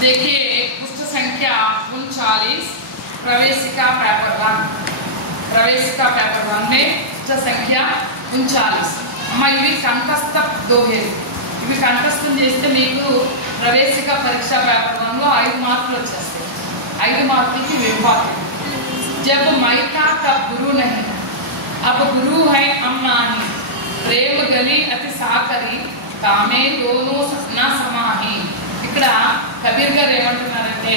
देखिए पृष्ठ संख्या 39 प्रवेशिका पेपर 1 में पृष्ठ संख्या 39 अम्मा इवी कंठस्थ दोहे इवी कंठस्थం చేస్తే మీకు ప్రవేశిక పరీక్ష పేపర్ 1 లో 5 మార్కులు వచ్చేస్తాయి 5 మార్కులకి విభాగం जब मायका का गुरु नहीं अब गुरु है अम्मानी प्रेम गली अति साकरी कामे दोनों सपना समाही ఇక్కడ కబీర్ గారు ఏమంటున్నారంటే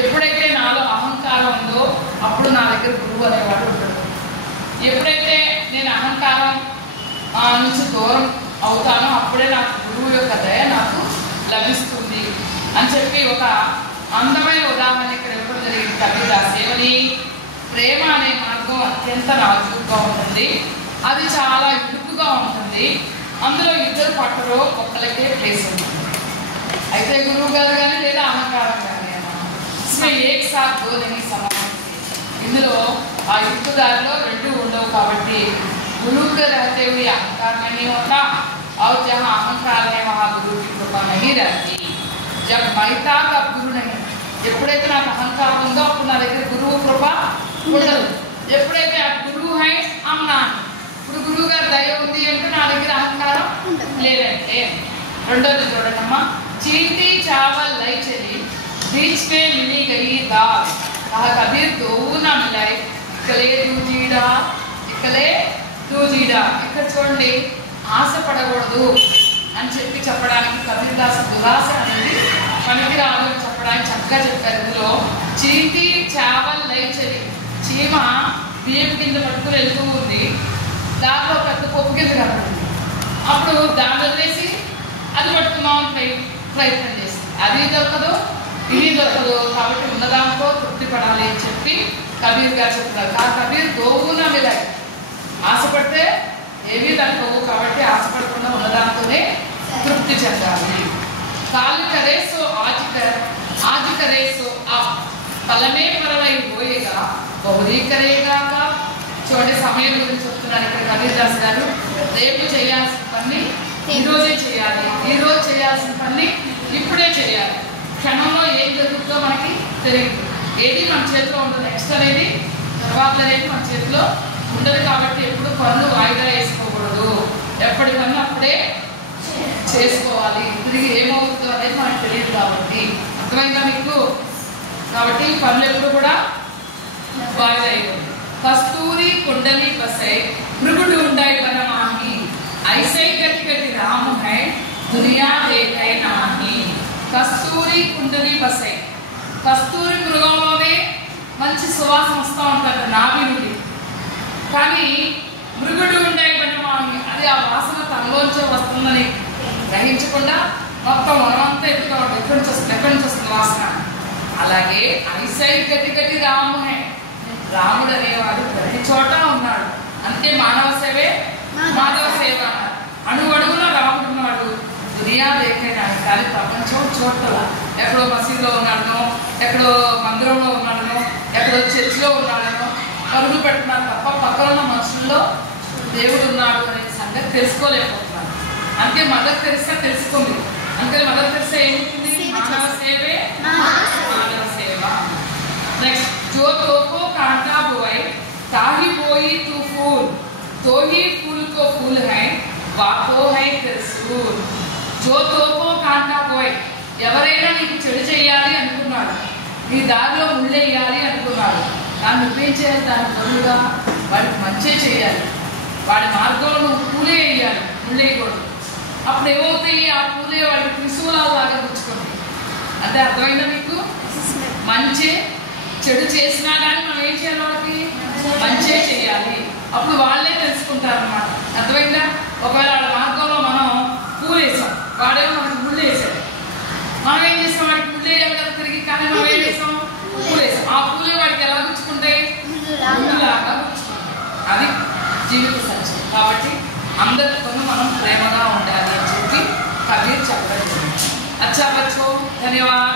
ఎప్పుడైతే నాలో అహంకారం ఉందో అప్పుడు నా దగ్గర గురువు అనేవాడు ఉంటాడు ఎప్పుడైతే నేను అహంకారం నుంచి దూరం అవుతానో అప్పుడే నాకు గురువు యొక్క దయ నాకు లభిస్తుంది అని చెప్పి ఒక అందమైన ఉదాహరణ ఇక్కడ ఇవ్వడం జరిగింది కబీర్ సేవని ప్రేమ అనే మార్గం అత్యంత నాజూకుగా ఉంటుంది అది చాలా ఇరుకుగా ఉంటుంది అందులో ఇద్దరు పట్టరో ఒక్కరికే ప్లేస్ ఉంటుంది అయితే గురువు గారు కానీ లేదా అహంకారం కానీ इसमें एक साथ दो नहीं समान इंदुलो आ इरुकु दारिलो रेंडु उंडवु काबट्टी गुरु के रहते हुए अहंकार नहीं होता और जहाँ अहंकार है वहाँ गुरु की कृपा नहीं रहती जब मैता का गुरु नहीं ఎప్పుడైతే నాకు అహంకారం ఉందో అప్పుడు నా దగ్గర గురువు కృప ఉండదు ఎప్పుడైతే ఆ గురువు హై అమ్నా ఇప్పుడు గురువు గారి దయ ఉంది అంటే నా దగ్గర అహంకారం లేదంటే రెండోది చూడండమ్మా चींटी चावल लाई चली बीच में मिली गई दाल कहा कबीर दो ना मिलाए इकले दूजीड़ा ఇక్కడ చూడండి ఆశ పడకూడదు అని చెప్పడానికి కబీర్ దాస్ దురాశ అనేది పనికిరాదు అని చెప్పడానికి చక్కగా చెప్పారు ఇందులో చీంటి చావల్ లై చలి చీమ బియ్యం కింద పట్టుకుని వెళ్తూ ఉంది దాంట్లో పెద్ద పప్పు కింద కనపడింది అప్పుడు దాన్ని వదిలేసి అది పట్టుకున్నామని ప్రయత్నం చేస్తుంది అది దొరకదు ఇది దొరకదు కాబట్టి ఉన్నదాంతో తృప్తి పడాలి అని చెప్పి కబీర్ గారు చెప్తారు కబీర్ దోవున మిలాయి ఆశపడితే ఏమీ దొరకవు కాబట్టి ఆశపడకుండా ఉన్నదాంతోనే తృప్తి చెందాలి కాలు करे सो आज करे सो अब पल में परवाई होएगा बहुरी करेगा का చూడండి సమయం గురించి చెప్తున్నారు ఇక్కడ కబీర్ దాస్ గారు రేపు చేయాల్సిన పని ఈ రోజే చేయాలి ఈ రోజు చేయాల్సిన పని ఇప్పుడే చేయాలి క్షణంలో ఏం జరుగుతుందో మనకి తెలియదు ఏది మన చేతిలో ఉండదు నెక్స్ట్ అనేది తర్వాత అనేది మన చేతిలో ఉండదు కాబట్టి ఎప్పుడు పనులు వాయిదా వేసుకోకూడదు ఎప్పటి పనులు అప్పుడే చేసుకోవాలి తిరిగి ఏమవుతుందో అనేది మనకు తెలియదు కాబట్టి అర్థమైందా మీకు కాబట్టి పనులు ఎప్పుడు కూడా వాయిదా వేయకూడదు కస్తూరి కుండలి బసై మృగుడు ఉండాయి వనమాహి ऐसे गति राम है दुनिया देखे नाही కస్తూరి కుండలి బసై కస్తూరి మృగంలోనే మంచి సువాసన వస్తూ ఉంటుంది నాభి నుండి కానీ మృగుడు ఉండే వనమాహి అది ఆ వాసన తనలోంచే వస్తుందని గ్రహించకుండా మొత్తం వనమంతా ఎదుగుతూ ఉంటుంది ఎక్కడి నుంచి వస్తుంది వాసన అలాగే ఐసై గతి రాము హై రాముడు అనేవాడు ప్రతి చోట ఉన్నాడు అంతే మానవ సేవే మాధవ సేవ అడుగున రాముడు ఉన్నాడు దునియా దేఖేనాడు కానీ ప్రపంచం చూడాల ఎక్కడో మసీదులో ఉన్నాడనో ఎక్కడో మందిరంలో ఉన్నాడనో ఎక్కడో చర్చిలో ఉన్నాడనో పరుగులు పెడుతున్నారు తప్ప పక్కన ఉన్న మనుషుల్లో దేవుడు ఉన్నాడు అనే సంగతి తెలుసుకోలేకపోతున్నారు అంతే మదర్ తెరిసా తెలుసుకుంది అంతే మదర్ తెరిసా ఏమిటి మానవ సేవే మానవ సేవ నెక్స్ట్ जो तोको कांटा बोए ताही बोई तू फूल तो ही फूल को फूल है वाको है त्रिशूल जो तोको कांटा बोए ఎవరైనా నీకు చెడు చేయాలి అనుకున్నాడు నీ దారిలో ముళ్ళేయాలి అనుకున్నాడు దాన్ని నువ్వేం చేయాలి దాని బదులుగా వాడికి మంచి చేయాలి వాడి మార్గంలో నువ్వు పూలే వేయాలి ముళ్ళేయకూడదు అప్పుడు ఏమవుతాయి ఆ పూలే వాడికి త్రిశూలాలాగా గుచ్చుకుంది అంటే అర్థమైందా మీకు మంచి చెడు చేసినా కానీ మనం ఏం చేయాలి వాళ్ళకి మంచి చేయాలి అప్పుడు వాళ్ళే తెలుసుకుంటారు అన్నమాట అర్థమైందా ఒకవేళ వాళ్ళ మార్గంలో మనం పూలు వేసాం వాడేమో మనకి ముళ్ళు వేసాడు మనం ఏం చేసాం వాడికి ముళ్ళు వేయాలి కదా తిరిగి కానీ మనం ఏం చేసాం పూలు వేసాం ఆ పూలే వాడికి ఎలా గుచ్చుకుంటాయి ముళ్ళులాగా గుచ్చుకుంటాయి అది జీవిత సత్యం కాబట్టి అందరితో మనం ప్రేమగా ఉండాలి అని చెప్పి కబీర్ చెప్పడం. अच्छा बच्चों धन्यवाद.